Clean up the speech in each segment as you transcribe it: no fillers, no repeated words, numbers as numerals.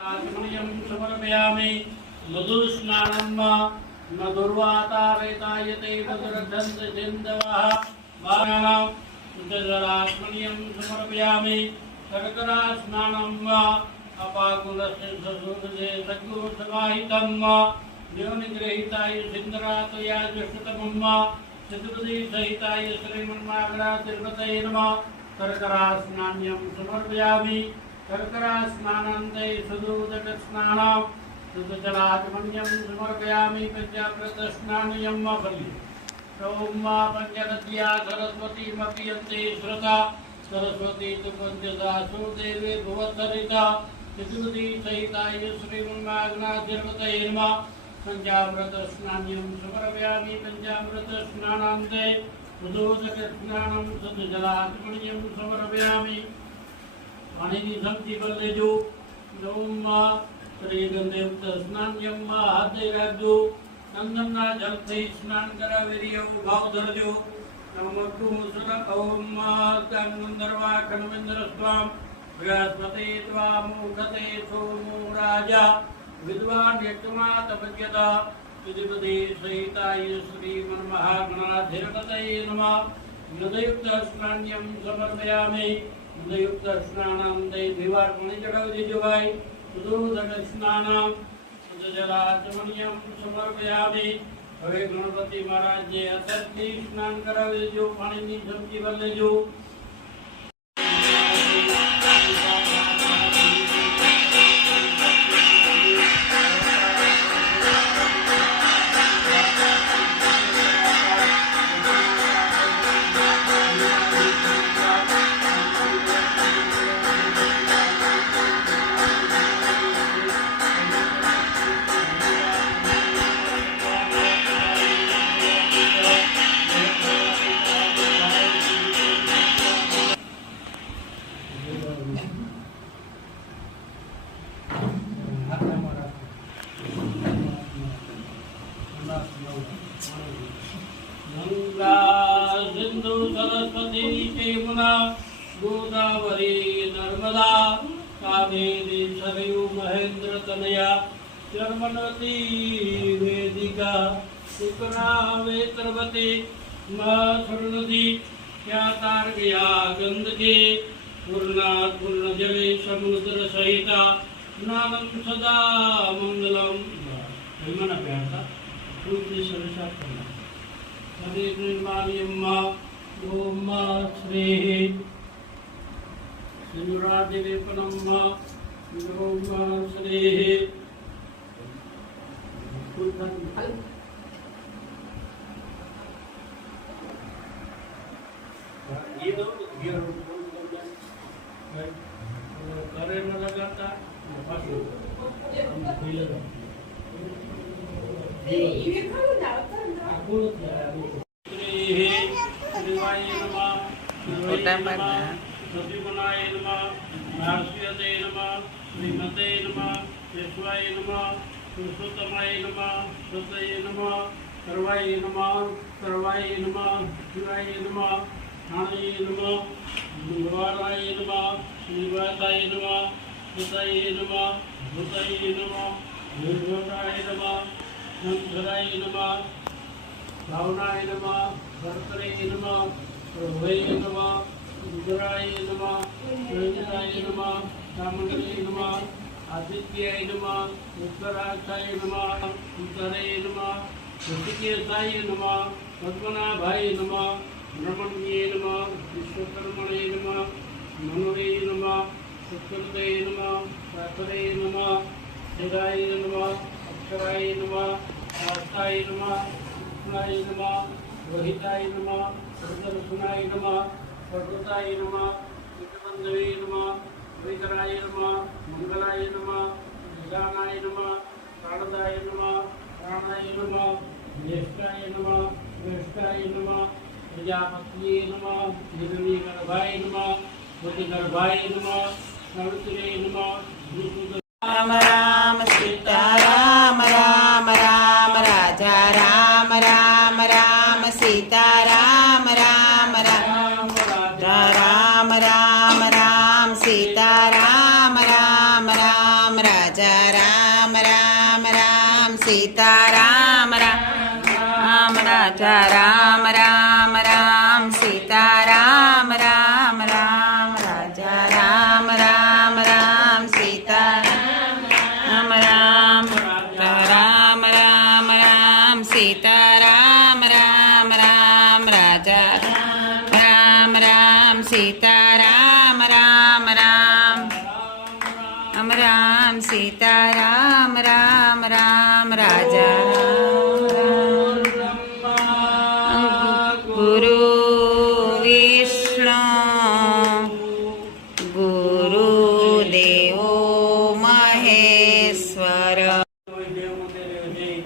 आत्मनियं समर्पयामि मधुस्नानं न दुर्वातारेतायते तद्रद्धन्त सिन्धवः वाणानां सुजलात्मनियं समर्पयामि शर्करास्नानं अपाकुलस्य ससुरजे सद्गुरुसमाहितं देवनिग्रहिताय सिन्धरातया ज्येष्ठतमं चतुर्दशी सहिताय श्रीमन्मागरा तिरुपतये नमः शर्करास्नान्यं समर्पयामि शर्करास्नानान्ते सुदूतकस्नानं शुद्धजलात्मन्यं समर्पयामि पञ्चामृतस्नानयं बलि ॐ पञ्चनद्या सरस्वतीमपि यन्ते श्रुता सरस्वती तु पञ्चदासु देवे भुवत्सरिता चतुर्दशी सहिताय श्रीमन्मागनाधिपतये नमः पञ्चामृतस्नान्यं समर्पयामि पञ्चामृतस्नानान्ते सुदूतकस्नानं शुद्धजलात्मन्यं समर्पयामि पानी समझी कर ले जो गंधयुक्त स्नान हाथे राखो चंदन जल थी स्नान करावेरी भाव धरजो ओम गंधर्वा खण्वेन्द्र स्वाम बृहस्पति मुखते सोमो राजा विद्वान यज्ञमा तपज्यता विधिपति सहिताय श्रीमन्महागणाधिपतये नमः गंधयुक्त स्नान्यं समर्पयामि गंधयुक्त स्नानान्ते दीवार पानी चढ़ाव दीजिए भाई सुदूतक स्नानं शुद्धजलाचमनियं समर्पयामि હવે ગણપતિ મહારાજે અત્યારથી સ્નાન કરાવી દેજો પાણીની ઝબકી ભરી લેજો गंगा सिंधु सरस्वती यमुना गोदावरी नर्मदा कावेरी सरयू महेंद्र तनया चर्मणवती वेदिका शुक्रा वेत्रवती मधुरनदी ख्यातार्घ्या गंदके पूर्णात् पूर्णजले समुद्र सहिता स्नानं सदा मंगलम मन प्यासा रूपी सरसा करना हरे निर्माल्यम ओम श्री सिंदूरादिलेपनम ओम श्री ये दो करे न लगाता सतीगुणाय नमः भारतीयते नमः श्रीमते नमः विश्वाय नमः पुरुषोत्तमाय नमः सतये नमः सर्वाय नमः सर्वाय नमः शिवाय नमः ठाणये नमः मंगलवाराय नमः श्रीवासाय नमः सुतये नमः भूतये नमः निर्भराय नमः शंकराय नमः भावनाय नमः भर्तरे नमः प्रभवे नमः रुद्राय नमः रंजनाय नमः कामंडले नमः आदित्याय नमः उत्तराक्षाय नमः उत्तरे नमः ऋषिकेशाय नमः पद्मनाभाय नमः ब्रह्मण्ये नमः विश्वकर्मणे नमः मनोरे नमः सुकृते नमः साकरे नमः शिवाय नमः अक्षराय नमः शास्त्राय नमः कृष्णाय नमः रोहिताय नमः सुदर्शनाय नमः प्रकृताय नमः चित्तबन्धवे नमः विकराय नमः मंगलाय नमः निदानाय नमः प्राणदाय नमः प्राणाय नमः ज्येष्ठाय नमः ज्येष्ठाय नमः प्रजापतये नमः हिरण्यगर्भाय नमः बुद्धिगर्भाय नमः सावित्रे नमः राम राम सीताराम राम राम राजा राम राम राम सीताराम राम राम राम राम राम सीताराम राम राम राजा રાજા રામ રામ રામ સીતારામ રામ રાજા રામ રામ રામ સીતારામ રામ રામ રાજા રામ રામ રામ સીતારામ રામ રામ રામ રામ સીતારામ રામ રામ રાજા રામ રામ સીતારામ રામ રામ રામ સીતારામ રામ રામ રાજા ગુરુ વિષ્ણુ ગુરુદેવો મહેશ્વર કોઈ દેવ મંદિરે જઈ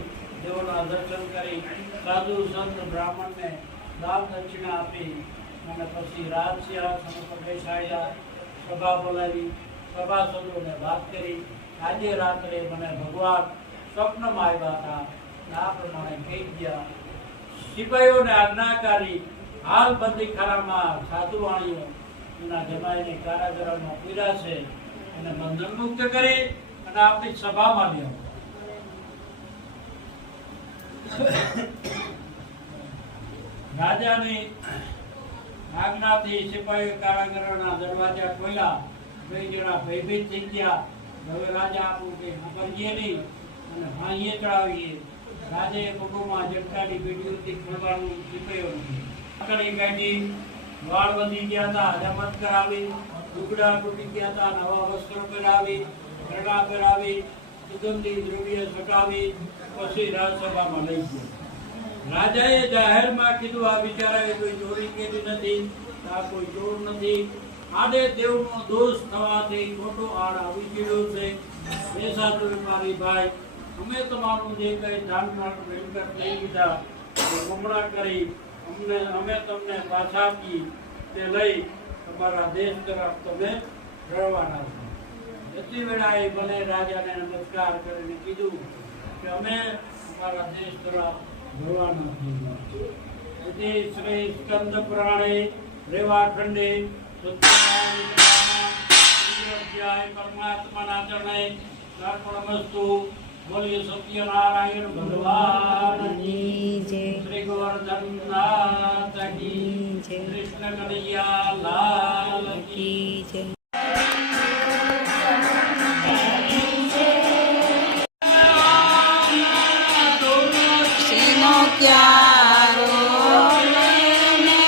દેવોના દર્શન કરી સાધુ સંત બ્રાહ્મણને દાન દક્ષિણા આપી અને પછી રાત સિંહાસન પર બેસાડ્યા, સભા બોલાવી, સભાસદોને વાત કરી. આજે રાત્રે મને ભગવાન સ્વપ્નમાં આવ્યા હતા, આ પ્રમાણે કહી ગયા. સિપાહીઓને આજ્ઞાકારી હાલ બંદીખાનામાં સાધુ વાણીઓ એના જમાઈને કારાગૃહમાં પૂર્યા છે, એને બંધન મુક્ત કરી અને આપણી સભામાં લ્યો. રાજાની આજ્ઞાથી સિપાહીઓ કારાગૃહના દરવાજા ખોલ્યા. બે જણા ભયભીત થઈ ગયા. હવે રાજા આપણું કંઈ સાંભળીએ નહીં અને હાઈએ ચડાવીએ. રાજાએ પગોમાં જટકાની પેટીઓથી ખોલવાનું સિપાહીઓને કાઢી, વાળ વધી ગયા હતા, હજામત કરાવી, ટુકડા તૂટી ગયા હતા, નવા વસ્ત્રો પહેરાવી, ઘરડા પહેરાવી, સુગંધી દ્રવ્ય છટાવી, પછી રાજસભામાં લઈ ગયો. રાજાએ જાહેરમાં કીધું, આ બિચારાએ કોઈ ચોરી કરી નથી, આ કોઈ ચોર નથી. આડે દેવનો દોષ થવાથી ખોટો આડ આવી ગયો છે. એ સાધુ વેપારી ભાઈ, અમે તમારું જે કઈ દાન મિલકત લઈ લીધા એ બમણા કરી અમે તમને પાછા આપી, તે લઈ તમારા દેશ તરફ તમે રળવાના છો. એટલી વેળાએ ભલે રાજાને નમસ્કાર કરીને કીધું કે અમે અમારા દેશ તરફ રળવાના છીએ. તેથી શ્રી સ્કંદ પુરાણે રેવા ખંડે પરમાત્માના ચરણે અર્પણમસ્તુ. બોલીએ સત્યનારાયણ ભગવાન શ્રી ગોવર્ધન નાથ કી જય. કૃષ્ણ કનૈયા લાલ કી જય. શ્રીનો ક્યારો લઈને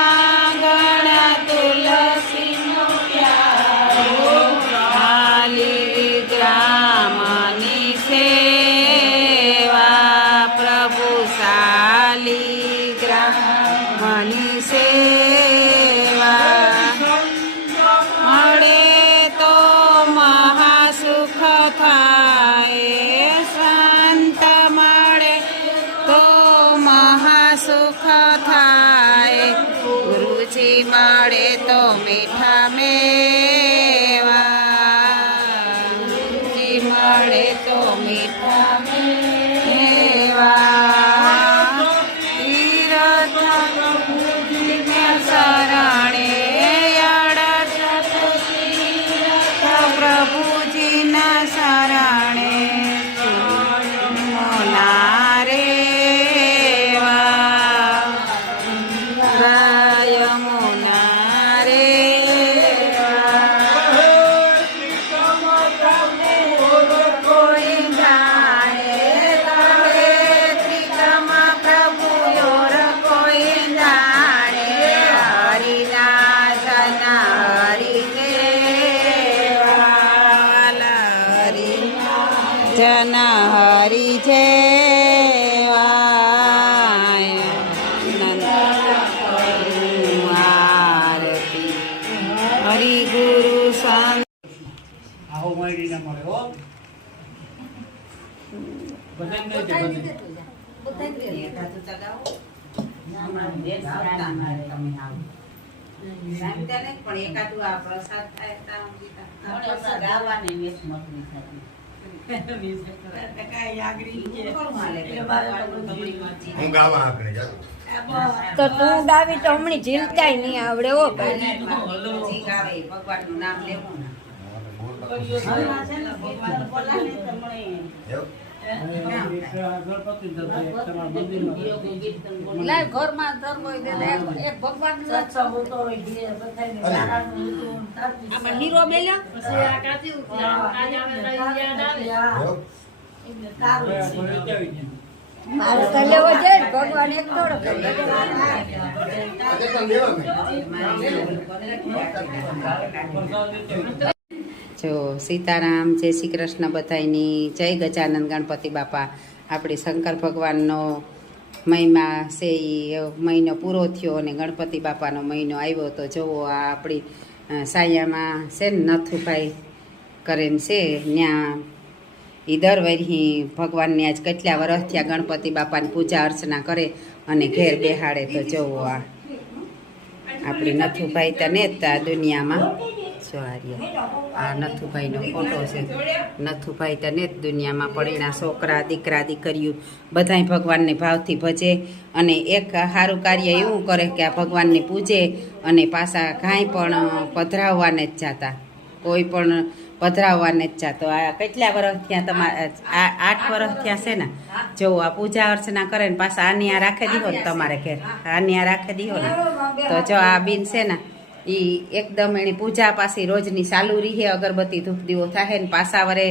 આંગણ તુલસીનો ક્યારો ખાલી ગ્રામની સેવા પ્રભુ શાલી ગ્રામની સેવા મળે તો મહાસુખ થાય. સંત મળે તો મહાસુખ થાય. ગુરુજી મળે તો મીઠા મેવા. ગુરુજી મળે તો મીઠા મેવા. તીરથ પ્રભુજીને શરણે અડસઠ તીરથ પ્રભુજીના શરણે મોના રેવા. યમુના રેવા. કોઈ જાણે કહે ત્રિકમ પ્રભુ યોર કોઈ જાણે. હરિના જન હરિ જેવા. જન હરિ જેવા. આરતી હરિ ગુરુ સંત. આવો મળીને મળે હો. બધાને દે છે, બધાને. પણ એકાદું આ પ્રસાદ થાય હું ગાવા આપણે જાતો. તો તું ગાવી તો હમણાં ઝીલતાય નહીં આવડે હો ભાઈ. ભગવાનનું નામ લેવું ને. એવું? ગણપતિ દત્ત એક તમારા મંદિરમાં લાય ઘરમાં ધર્મ હોય દે એક ભગવાન આમાં હીરો મેલ્યો પછી આ કાચી કાજ આવે તો યાદ આવે એવું? મારે તો લેવો છે ને, ભગવાન એક થોડો આજે પણ લેવા મેં. જો સીતારામ, જય શ્રી કૃષ્ણ બધાયની, જય ગજાનંદ ગણપતિ બાપા. આપણી શંકર ભગવાનનો મહિમા છે એ મહિનો પૂરો થયો અને ગણપતિ બાપાનો મહિનો આવ્યો. તો જુઓ આ આપણી સાયામાં છે ને નથુભાઈ કરીને છે ત્યાં એ દર વરહી ભગવાનને આજ કેટલા વર્ષ થયા ગણપતિ બાપાની પૂજા અર્ચના કરે અને ઘેર બેહાડે. તો જુઓ આ આપણી નથુભાઈ તને જ તા દુનિયામાં જો આ નથુભાઈનો ફોટો છે. નથુભાઈ તને જ દુનિયામાં પડેલા છોકરા દીકરા દીકરીઓ બધાય ભગવાનને ભાવથી ભજે અને એક સારું કાર્ય એવું કરે કે આ ભગવાનને પૂજે અને પાછા કાંઈ પણ પધરાવવાને જ જાતા, કોઈ પણ પધરાવવાને જ જાતો. આ કેટલા વર્ષ થયા તમારે? 8 વર્ષ થયા છે ને. જો આ પૂજા અર્ચના કરે ને પાછા આની આ રાખી દીધો ને તમારે ઘેર, આની આ રાખી દીધો ને. તો જો આ બીન છે ને એ એકદમ એની પૂજા પાછી રોજની ચાલુ રહી, અગરબત્તી ધૂપ દીવો થાય ને પાછા વરે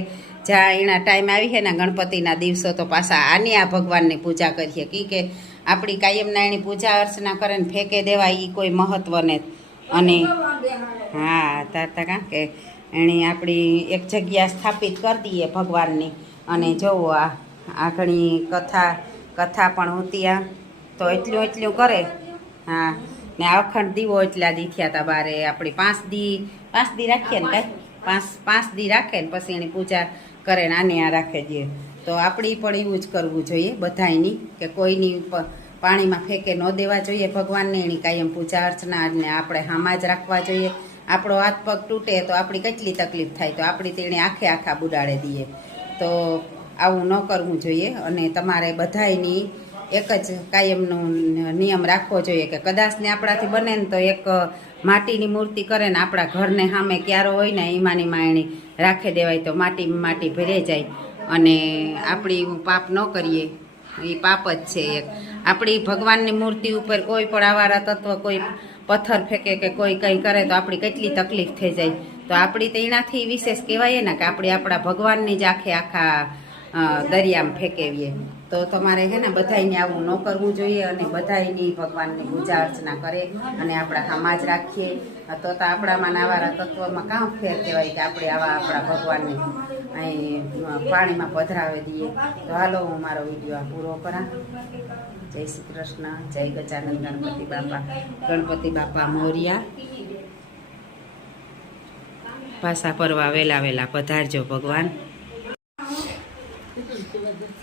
જ્યાં એના ટાઈમ આવી છે ને ગણપતિના દિવસો તો પાછા આની આ ભગવાનની પૂજા કરીએ. કે આપણી કાયમના એની પૂજા અર્ચના કરે ને ફેંકે દેવાય એ કોઈ મહત્વને. અને હા તાતા કાં કે એણે આપણી એક જગ્યા સ્થાપિત કરી દઈએ ભગવાનની. અને જોવો આ ઘણી કથા પણ હોતી આ તો એટલું કરે. હા ને આ અખંડ દીવો એટલા દી થયા હતા બારે. આપણી 5 દી રાખીએ ને કાંઈ 5 દી રાખે ને પછી એની પૂજા કરે ને આને આ રાખે દઈએ. તો આપણી પણ એવું જ કરવું જોઈએ બધાયની, કે કોઈની પાણીમાં ફેંકે ન દેવા જોઈએ ભગવાનને. એની કાયમ પૂજા અર્ચના ને આપણે હામાં જ રાખવા જોઈએ. આપણો હાથ પગ તૂટે તો આપણી કેટલી તકલીફ થાય, તો આપણી તેણે આખા બુડાડે દઈએ. તો આવું ન કરવું જોઈએ. અને તમારે બધાયની એક જ કાયમનો નિયમ રાખવો જોઈએ કે કદાચને આપણાથી બને ને તો એક માટીની મૂર્તિ કરે ને આપણા ઘરને સામે ક્યારો હોય ને એમાંની એની રાખી દેવાય તો માટી ભરે જાય. અને આપણી પાપ ન કરીએ એ પાપ જ છે એક. આપણી ભગવાનની મૂર્તિ ઉપર કોઈ પણ આવારા તત્વ કોઈ પથ્થર ફેંકે કે કોઈ કંઈ કરે તો આપણી કેટલી તકલીફ થઈ જાય. તો આપણી તો એનાથી વિશેષ કહેવાય ને કે આપણે આપણા ભગવાનની જ આખા દરિયામાં ફેંકેવીએ. તો તમારે છે ને બધાયને આવું ન કરવું જોઈએ. અને બધાયની ભગવાનની પૂજા અર્ચના કરે અને આપણા હામાં જ રાખીએ. તો આપણામાં આવારા તત્વમાં કાં ફેર કહેવાય કે આપણે આવા આપણા ભગવાનને અહીં પાણીમાં પધરાવી દઈએ. તો હાલો હું મારો વિડીયો પૂરો કરા. જય શ્રી કૃષ્ણ, જય ગજાનંદ ગણપતિ બાપા. ગણપતિ બાપા મોર્યા. પાછા પરવા વેલા પધારજો ભગવાન.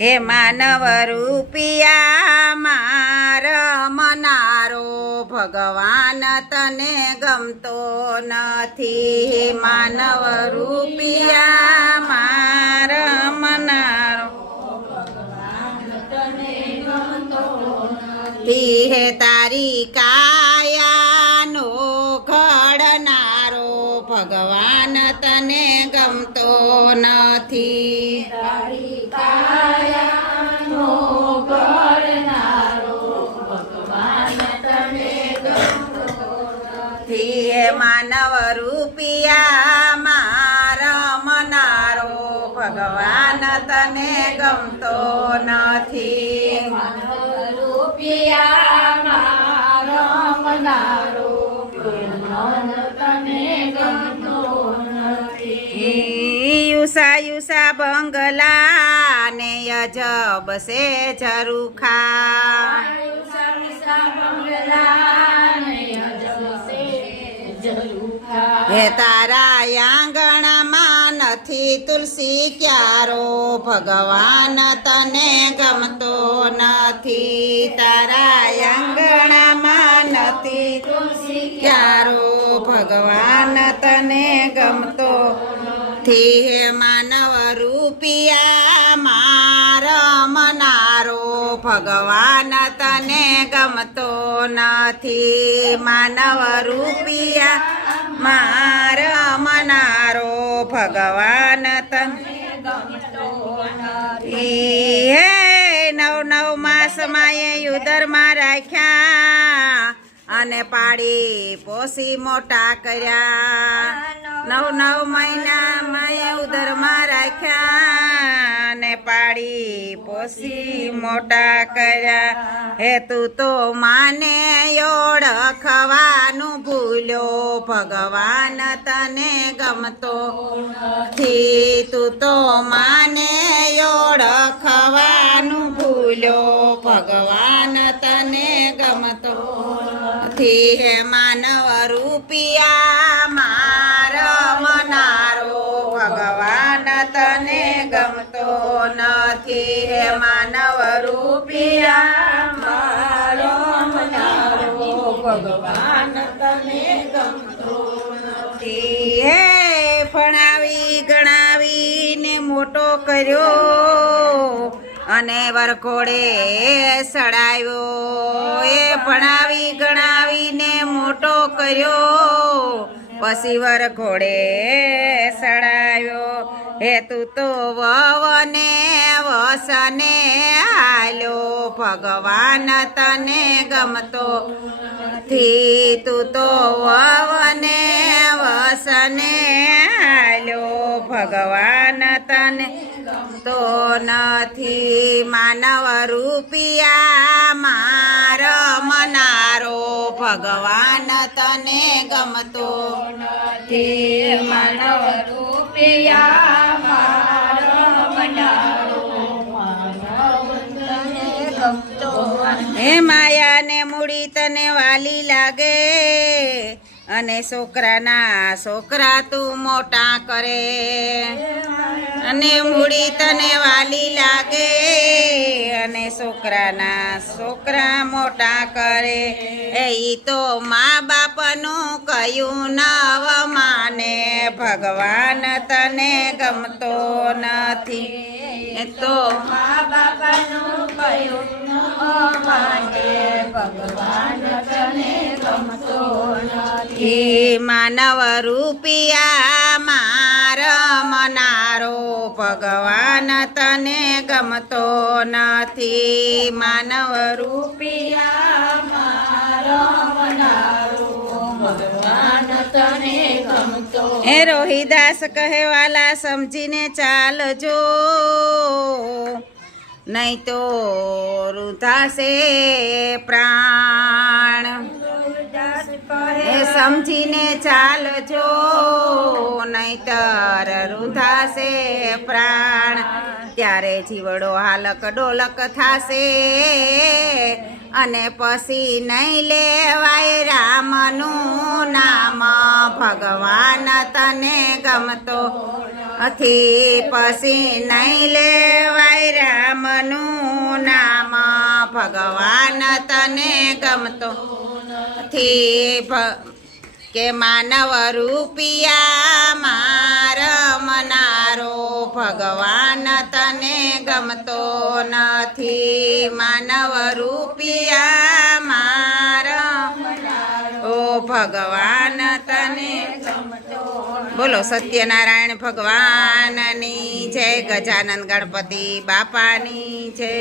હે માનવ રૂપિયા માર મનારો ભગવાન તને ગમતો નથી. માનવ રૂપિયા માર મનારો હે તારી કાયાનો ઘડનારો ભગવાન તને ગમતો નથી. તારી કાયાનો ઘડનારો ભગવાન તને ગમતો નથી. હે માનવ રૂપિયા માર મનારો ભગવાન તને ગમતો નથી. યુસા બંગલા ને અજબ સે ઝરૂખા. હે તારા આંગણામાં નથી તુલસી ક્યારો ભગવાન તને ગમતો નથી. તારા આંગણામાં નથી તુલસી ક્યારો ભગવાન તને ગમતો નથી. હે માનવ રૂપિયા માર મનારો ભગવાન તને ગમતો નથી. માનવ રૂપિયા માર મનારો ભગવાન તને ગમતો હે નવ નવ માસ માએ ઉદરમાં રાખ્યા અને પાડી પોસી મોટા કર્યા નવ નવ મહિના માએ ઉદરમાં રાખ્યા અને પાડી પોસી મોટા કર્યા હે તું તો માને ઓળખવાનું ભૂલ્યો ભગવાન તને ગમતો નથી તું તો માને ઓળખવાનું ભૂલ્યો ભગવાન તને ગમતો નથી હે માનવ રૂપિયા માર મનારો ભગવાન તને ગમતો નથી હે માનવ રૂપિયા મારો મનારો ભગવાન તને ગમતો નથી હે ભણાવી ગણાવીને મોટો કર્યો અને વરઘોડે સડાવ્યો એ ભણાવી ગણાવીને મોટો કર્યો પછી વરઘોડે સડાવ્યો હે તું તો વવને વસને હાલ્યો ભગવાન તને ગમતો નથી તું તો વવને વસને હાલ્યો ભગવાન તને ગમતો નથી માનવ રૂપિયા માર મનારો ભગવાન તને ગમતો નથી માનવ રૂપિયા મારો મનારો હે માયા ને મૂડી તને વાલી લાગે અને છોકરાના છોકરા તું મોટા કરે અને મૂડી તને વાલી લાગે અને છોકરાના છોકરા મોટા કરે એ ઈ તો મા બાપનું કયું નવ માને ભગવાન તને ગમતો નથી એ તો મા બાપનું કયું નવ માને ભગવાન તને ગમતો નથી માનવ રૂપિયા માર મનારો ભગવાન તને ગમતો નથી માનવ રૂપિયા મારો મનારો ભગવાન તને ગમતો હે રોહિદાસ કહેવાલા સમજીને ચાલજો નહીં તો રૂધાશે પ્રાણ એ સમજીને ચાલજો નહીતર રૂધાશે પ્રાણ ત્યારે જીવડો હાલક ડોલક થાશે અને પછી નહીં લેવાય રામનું નામ ભગવાન તને ગમતો નથી પછી નહીં લેવાય રામનું નામ ભગવાન તને ગમતો નથી કે માનવ રૂપિયા માર મનારો ભગવાન તને ગમતો નથી માનવ રૂપિયા માર ઓ ભગવાન તને ગમતો બોલો સત્યનારાયણ ભગવાનની જય ગજાનંદ ગણપતિ બાપાની જય